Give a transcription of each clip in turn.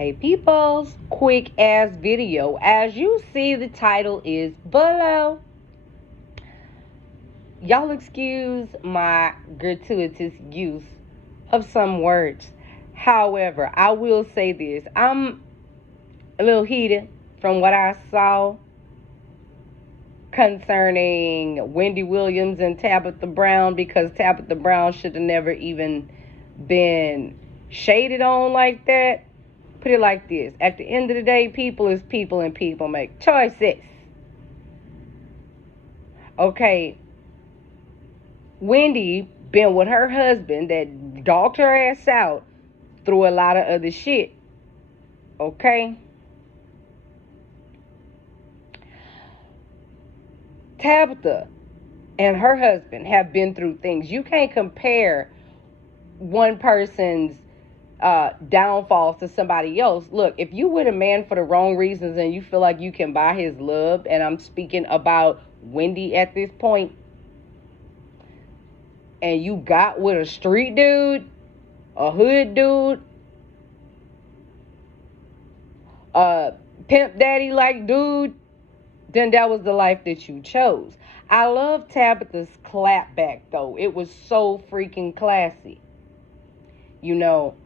Hey peoples, quick ass video. As you see, the title is below. Y'all excuse my gratuitous use of some words. However, I will say this. I'm a little heated from what I saw concerning Wendy Williams and Tabitha Brown, because Tabitha Brown should have never even been shaded on like that. Put it like this. At the end of the day, people is people and people make choices. Okay. Wendy been with her husband that dogged her ass out through a lot of other shit. Okay. Tabitha and her husband have been through things. You can't compare one person's downfalls to somebody else. Look, if you with a man for the wrong reasons and you feel like you can buy his love, and I'm speaking about Wendy at this point, and you got with a street dude, a hood dude, a pimp daddy like dude, then that was the life that you chose. I love Tabitha's clapback though. It was so freaking classy. You know,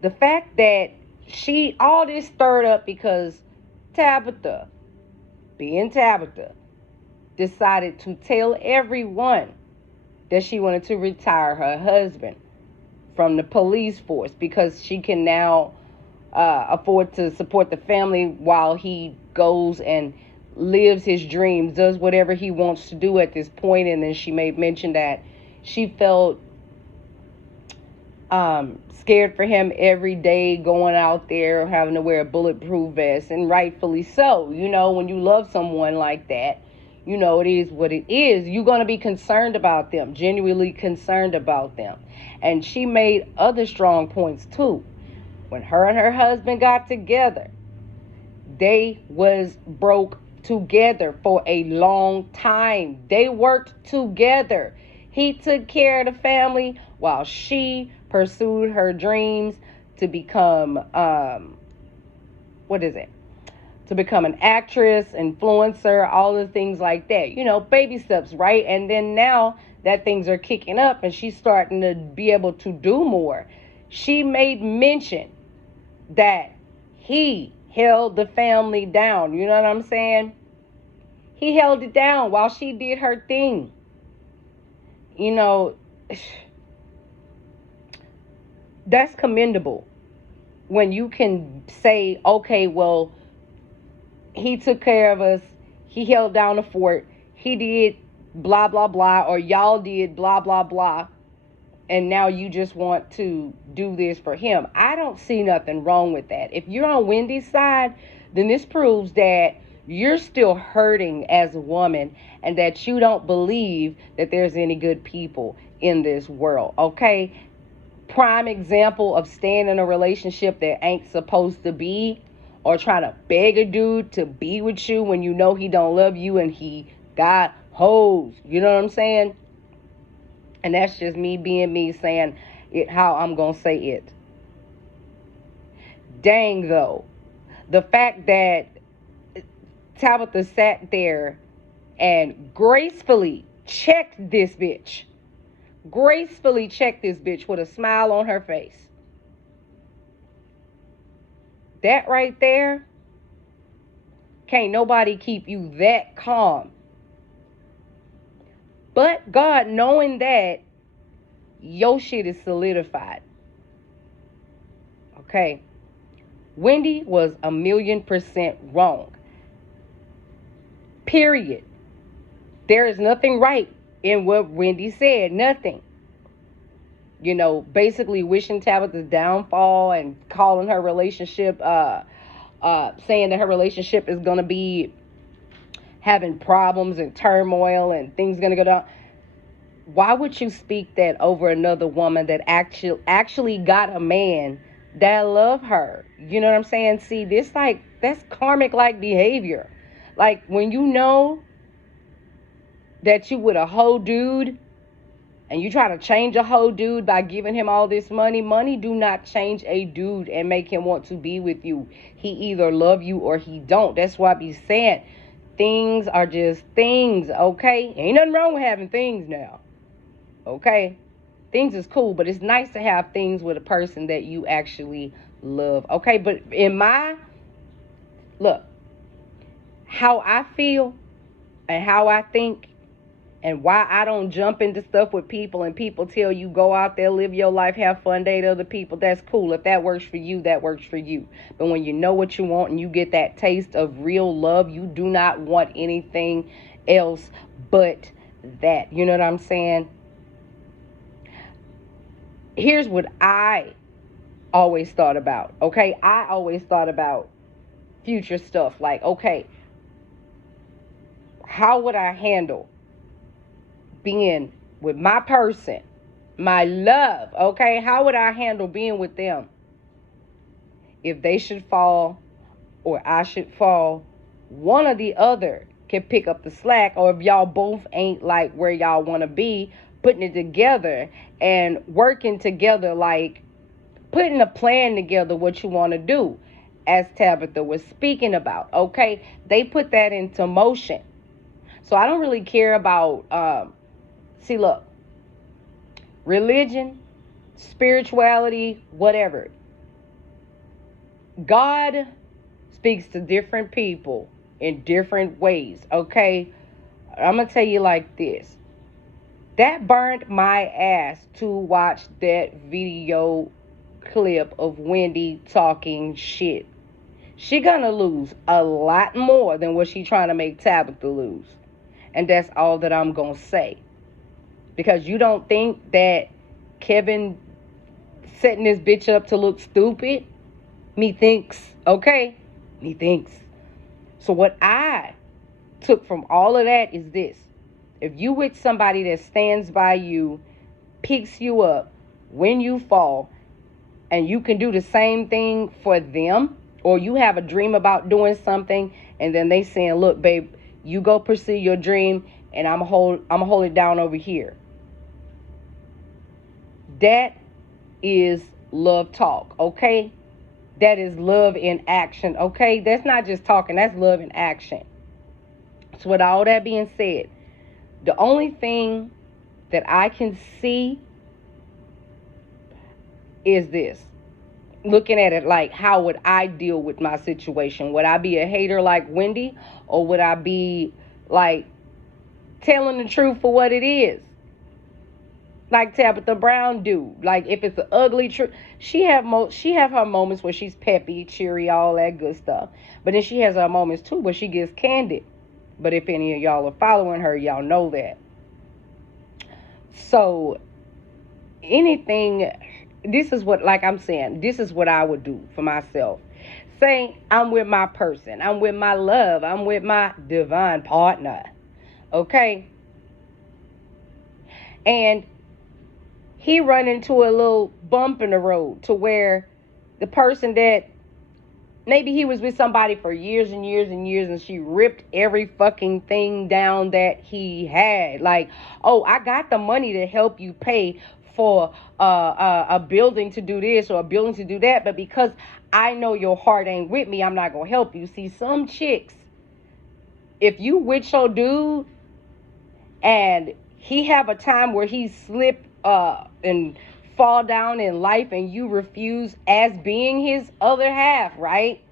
the fact that all this stirred up because Tabitha, being Tabitha, decided to tell everyone that she wanted to retire her husband from the police force because she can now afford to support the family while he goes and lives his dreams, does whatever he wants to do at this point. And then she made mention that she felt scared for him every day going out there having to wear a bulletproof vest, and rightfully so. You know, when you love someone like that, you know, it is what it is. You're going to be concerned about them, genuinely concerned about them. And she made other strong points too. When her and her husband got together, they was broke together for a long time. They worked together. He took care of the family while she pursued her dreams to become, to become an actress, influencer, all the things like that. You know, baby steps, right? And then now that things are kicking up and she's starting to be able to do more, she made mention that he held the family down. You know what I'm saying? He held it down while she did her thing. You know, that's commendable. When you can say, okay, well, he took care of us, he held down the fort, he did blah, blah, blah, or y'all did blah, blah, blah, and now you just want to do this for him. I don't see nothing wrong with that. If you're on Wendy's side, then this proves that you're still hurting as a woman and that you don't believe that there's any good people in this world, okay? Prime example of staying in a relationship that ain't supposed to be, or trying to beg a dude to be with you when you know he don't love you and he got hoes. You know what I'm saying? And that's just me being me, saying it how I'm going to say it. Dang, though. The fact that Tabitha sat there and gracefully checked this bitch. Gracefully checked this bitch with a smile on her face. That right there, can't nobody keep you that calm. But God, knowing that your shit is solidified. Okay. Wendy was 1,000,000% wrong. Period. There is nothing right in what Wendy said. Nothing. You know, basically wishing Tabitha's downfall and calling her relationship, saying that her relationship is going to be having problems and turmoil and things going to go down. Why would you speak that over another woman that actually got a man that love her? You know what I'm saying? See, that's karmic like behavior. Like when you know that you with a whole dude and you try to change a whole dude by giving him all this money. Money do not change a dude and make him want to be with you. He either love you or he don't. That's why I be saying things are just things, okay? Ain't nothing wrong with having things now, okay? Things is cool, but it's nice to have things with a person that you actually love, okay? But look, how I feel and how I think and why I don't jump into stuff with people and people tell you go out there, live your life, have fun, date other people, that's cool. If that works for you, that works for you. But when you know what you want and you get that taste of real love, you do not want anything else but that. You know what I'm saying? Here's what I always thought about, okay? I always thought about future stuff. Like, okay, how would I handle being with my person, my love, okay? How would I handle being with them if they should fall or I should fall? One or the other can pick up the slack, or if y'all both ain't like where y'all want to be, putting it together and working together, like putting a plan together what you want to do, as Tabitha was speaking about, okay? They put that into motion. So I don't really care about see, look, religion, spirituality, whatever. God speaks to different people in different ways, okay? I'm going to tell you like this. That burnt my ass to watch that video clip of Wendy talking shit. She gonna lose a lot more than what she trying to make Tabitha lose. And that's all that I'm going to say. Because you don't think that Kevin setting this bitch up to look stupid? Methinks, okay? Methinks. So what I took from all of that is this. If you with somebody that stands by you, picks you up when you fall, and you can do the same thing for them, or you have a dream about doing something, and then they saying, look, babe, you go pursue your dream, and I'm hold it down over here. That is love talk, okay? That is love in action, okay? That's not just talking, that's love in action. So with all that being said, the only thing that I can see is this. Looking at it like, how would I deal with my situation? Would I be a hater like Wendy? Or would I be like telling the truth for what it is? Like Tabitha Brown do. Like if it's an ugly truth, she have her moments where she's peppy, cheery, all that good stuff. But then she has her moments too where she gets candid. But if any of y'all are following her, y'all know that. So anything, this is what, like I'm saying, this is what I would do for myself. Saying I'm with my person, I'm with my love, I'm with my divine partner. Okay? And he run into a little bump in the road to where the person that maybe he was with somebody for years and years and years, and she ripped every fucking thing down that he had. Like, oh, I got the money to help you pay for a building to do this or a building to do that, but because I know your heart ain't with me, I'm not gonna help you. See, some chicks, if you with your dude and he have a time where he slip and fall down in life, and you refuse, as being his other half, right,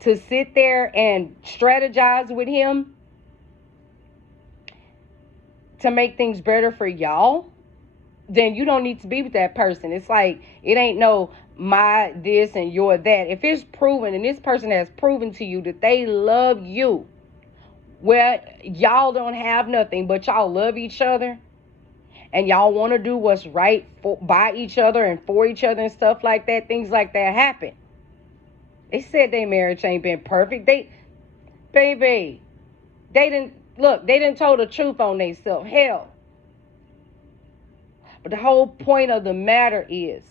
to sit there and strategize with him to make things better for y'all, then you don't need to be with that person. It's like, it ain't no my this and your that. If it's proven, and this person has proven to you that they love you, where y'all don't have nothing, but y'all love each other, and y'all want to do what's right by each other and for each other and stuff like that, things like that happen. They said their marriage ain't been perfect. They didn't tell the truth on themselves. Hell. But the whole point of the matter is,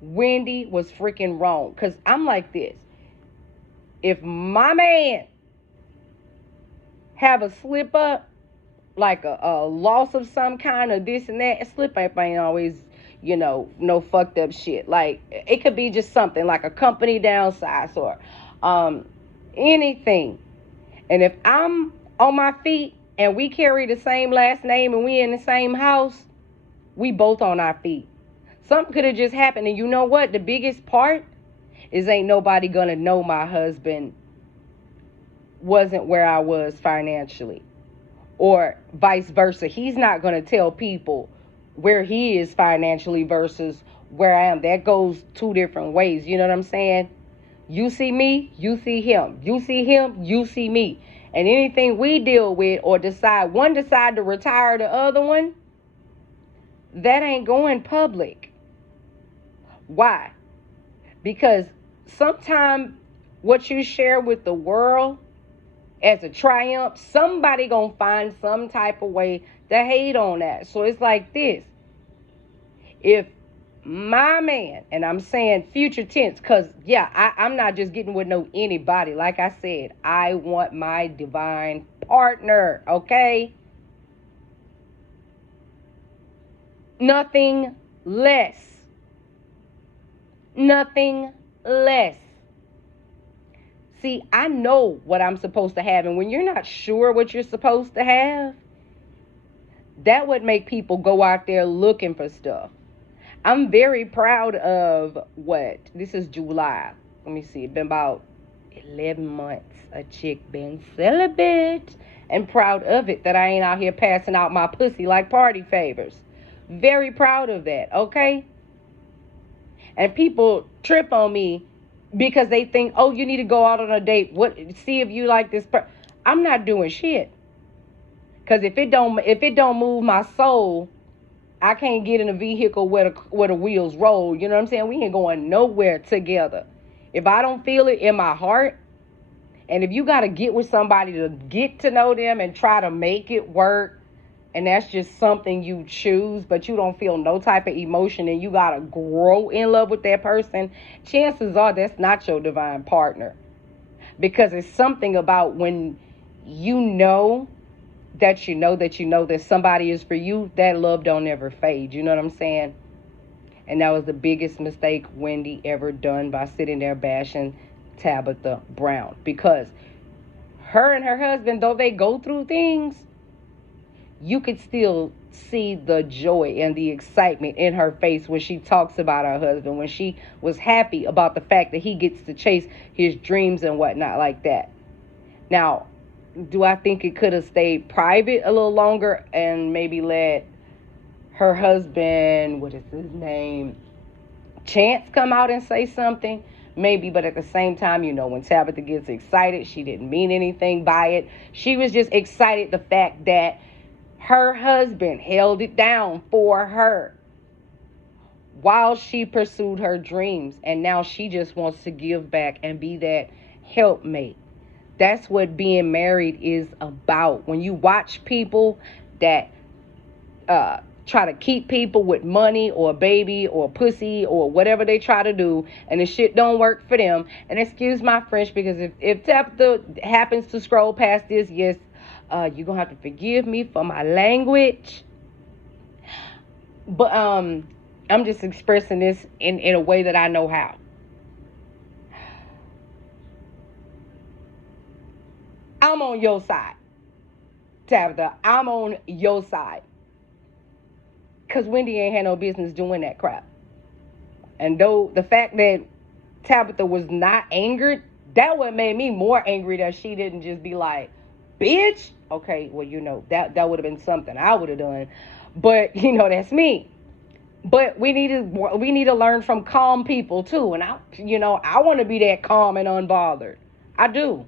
Wendy was freaking wrong. Because I'm like this. If my man have a slip up, like a loss of some kind or this and that. Slip up ain't always, no fucked up shit. Like, it could be just something like a company downsize or um, anything. And if I'm on my feet and we carry the same last name and we in the same house, we both on our feet. Something could have just happened. And you know what? The biggest part is ain't nobody gonna know my husband wasn't where I was financially. Or vice versa. He's not gonna tell people where he is financially versus where I am. That goes two different ways. You know what I'm saying? You see me, you see him. You see him, you see me. And anything we deal with or one decide to retire the other one, that ain't going public. Why? Because sometimes what you share with the world as a triumph, somebody gonna find some type of way to hate on that. So it's like this. If my man, and I'm saying future tense, because, yeah, I'm not just getting with no anybody. Like I said, I want my divine partner, okay? Nothing less. Nothing less. See, I know what I'm supposed to have, and when you're not sure what you're supposed to have, that would make people go out there looking for stuff. I'm very proud of this is July. Let me see. It's been about 11 months a chick been celibate, and proud of it that I ain't out here passing out my pussy like party favors. Very proud of that, okay? And people trip on me because they think, oh, you need to go out on a date. See if you like this I'm not doing shit. Because if it don't move my soul, I can't get in a vehicle where the wheels roll. You know what I'm saying? We ain't going nowhere together. If I don't feel it in my heart, and if you got to get with somebody to get to know them and try to make it work, and that's just something you choose, but you don't feel no type of emotion and you got to grow in love with that person, chances are that's not your divine partner. Because it's something about when you know that somebody is for you, that love don't ever fade. You know what I'm saying? And that was the biggest mistake Wendy ever done by sitting there bashing Tabitha Brown. Because her and her husband, though they go through things, you could still see the joy and the excitement in her face when she talks about her husband, when she was happy about the fact that he gets to chase his dreams and whatnot like that. Now, do I think it could have stayed private a little longer and maybe let her husband, what is his name, Chance, come out and say something? Maybe, but at the same time, when Tabitha gets excited, she didn't mean anything by it. She was just excited the fact that her husband held it down for her while she pursued her dreams. And now she just wants to give back and be that helpmate. That's what being married is about. When you watch people that try to keep people with money or a baby or pussy or whatever they try to do, and the shit don't work for them. And excuse my French, because if Tabitha happens to scroll past this, yes, you're going to have to forgive me for my language. But I'm just expressing this in a way that I know how. I'm on your side, Tabitha. I'm on your side. Because Wendy ain't had no business doing that crap. And though the fact that Tabitha was not angered, that what made me more angry, that she didn't just be like, bitch. Okay, well, that would have been something I would have done. But, that's me. But we need to learn from calm people too. And I want to be that calm and unbothered. I do.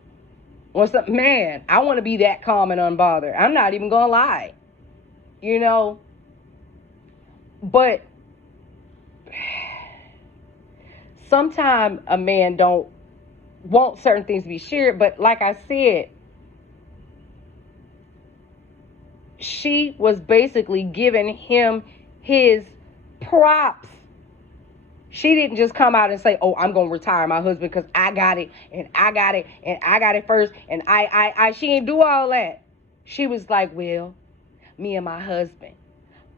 I want to be that calm and unbothered. I'm not even going to lie. But sometimes a man don't want certain things to be shared. But like I said, she was basically giving him his props. She didn't just come out and say, oh, I'm going to retire my husband because I got it and I got it and I got it first. And she didn't do all that. She was like, well, me and my husband,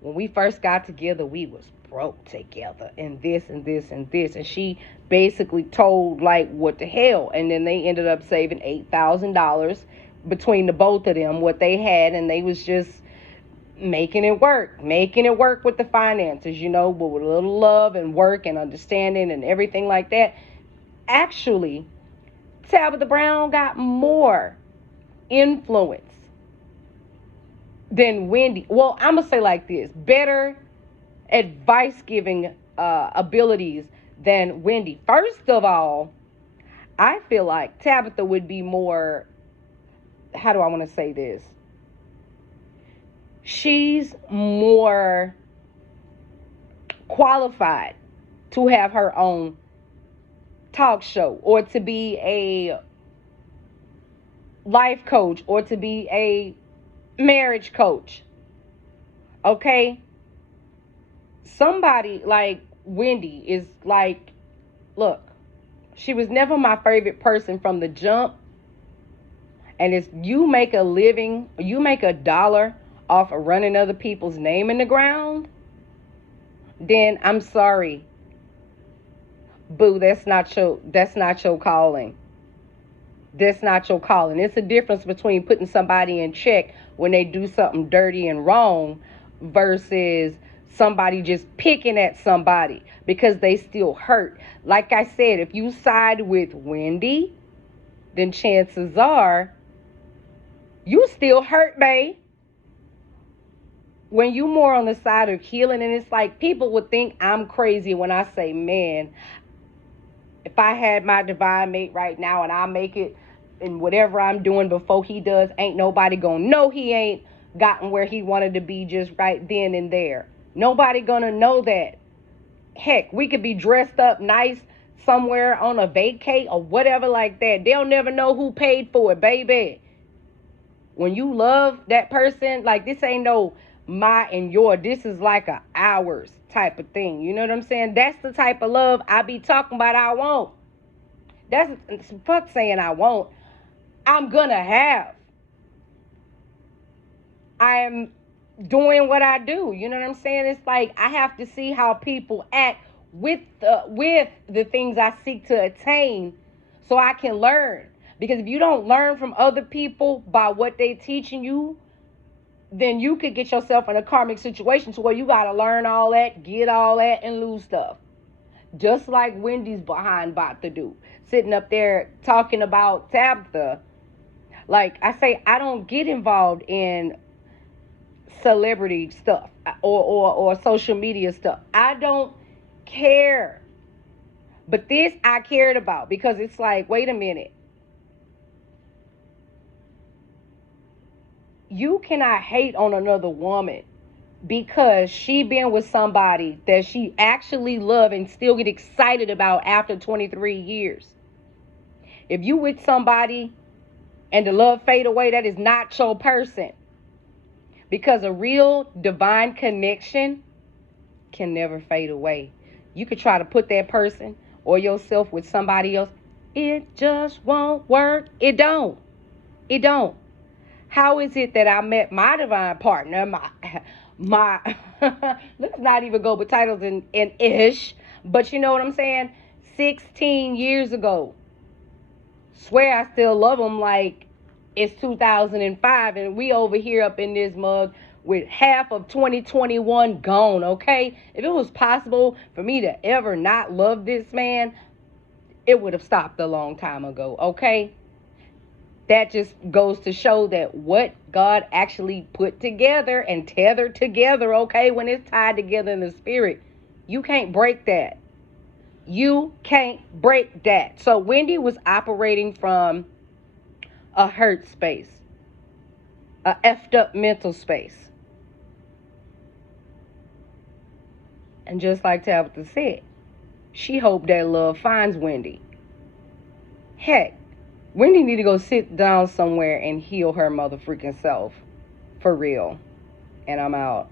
when we first got together, we was broke together and this and this and this. And she basically told, like, what the hell. And then they ended up saving $8,000 between the both of them, what they had. And they was just making it work with the finances, but with a little love and work and understanding and everything like that. Actually, Tabitha Brown got more influence than Wendy. Well, I'm gonna say like this: better advice giving abilities than Wendy. First of all, I feel like Tabitha would be more, how do I want to say this? She's more qualified to have her own talk show, or to be a life coach, or to be a marriage coach. Okay? Somebody like Wendy is like, look, she was never my favorite person from the jump. And if you make a living, you make $1 off of running other people's name in the ground, then I'm sorry, boo, that's not your calling. That's not your calling. It's a difference between putting somebody in check when they do something dirty and wrong versus somebody just picking at somebody because they still hurt. Like I said, if you side with Wendy, then chances are you still hurt, babe. When you more on the side of healing, and it's like people would think I'm crazy when I say, man, if I had my divine mate right now and I make it in whatever I'm doing before he does, ain't nobody gonna know he ain't gotten where he wanted to be just right then and there. Nobody gonna know that. Heck, we could be dressed up nice somewhere on a vacay or whatever like that. They'll never know who paid for it, baby. When you love that person, like, this ain't no my and your, this is like a ours type of thing. You know what I'm saying? That's the type of love I be talking about. I won't. That's fuck saying I won't. I'm gonna have. I am doing what I do. You know what I'm saying? It's like I have to see how people act with the things I seek to attain so I can learn. Because if you don't learn from other people by what they teaching you, then you could get yourself in a karmic situation to where you got to learn all that, get all that, and lose stuff. Just like Wendy's behind about to do. Sitting up there talking about Tabitha. Like I say, I don't get involved in celebrity stuff or social media stuff. I don't care. But this I cared about because it's like, wait a minute. You cannot hate on another woman because she been with somebody that she actually love and still get excited about after 23 years. If you with somebody and the love fade away, that is not your person. Because a real divine connection can never fade away. You could try to put that person or yourself with somebody else. It just won't work. It don't. It don't. How is it that I met my divine partner, my let's not even go with titles and ish, but you know what I'm saying? 16 years ago. Swear I still love him like it's 2005 and we over here up in this mug with half of 2021 gone, okay? If it was possible for me to ever not love this man, it would have stopped a long time ago, okay? That just goes to show that what God actually put together and tethered together, okay, when it's tied together in the spirit, you can't break that. You can't break that. So Wendy was operating from a hurt space, a effed up mental space. And just like Tabitha said, she hoped that love finds Wendy. Heck, Wendy need to go sit down somewhere and heal her mother freaking self. For real. And I'm out.